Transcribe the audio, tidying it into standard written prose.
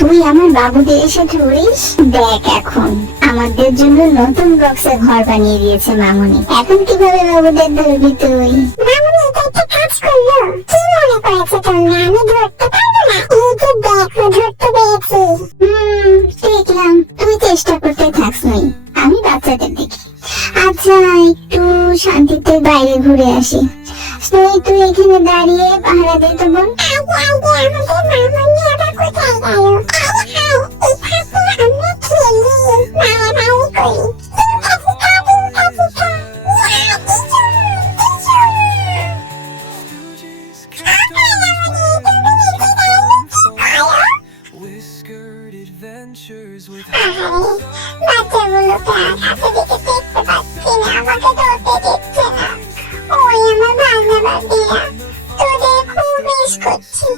তুই আমার বাবুদের সাথে উড়িস। দেখ এখন আমাদের জন্য নতুন বক্সে ঘর বানিয়ে দিয়েছে মামুনি। এখন কিভাবে বাবুদের ধরবি তুই? মামুনি এটা একটা কাজ করলো। কি মনে করেছে তোমরা আমি ধরতে পারবো না? এই যে দেখো ধরতে পেরেছি। দেখলাম তুই চেষ্টা করতে থাকস নাই, আমি বাচ্চাদের দেখি। আচ্ছা একটু শান্তিতে বাইরে ঘুরে আসি। স্নোই তুই এখানে দাঁড়িয়ে পাহারা দে তো বোন। আগে আমাদের মামুনি আবার কোথায় গেল? এই ফাঁকে আমরা খেলি, মারামারি করি। Whiskered adventures with বাচ্চাগুলোকে আর কাছে থেকে দেখতে পাচ্ছি না, আমাকে ধরতে দিচ্ছে না। ওই আমার ভাগনা বান্দিরা, তোদের খুব মিস করছি।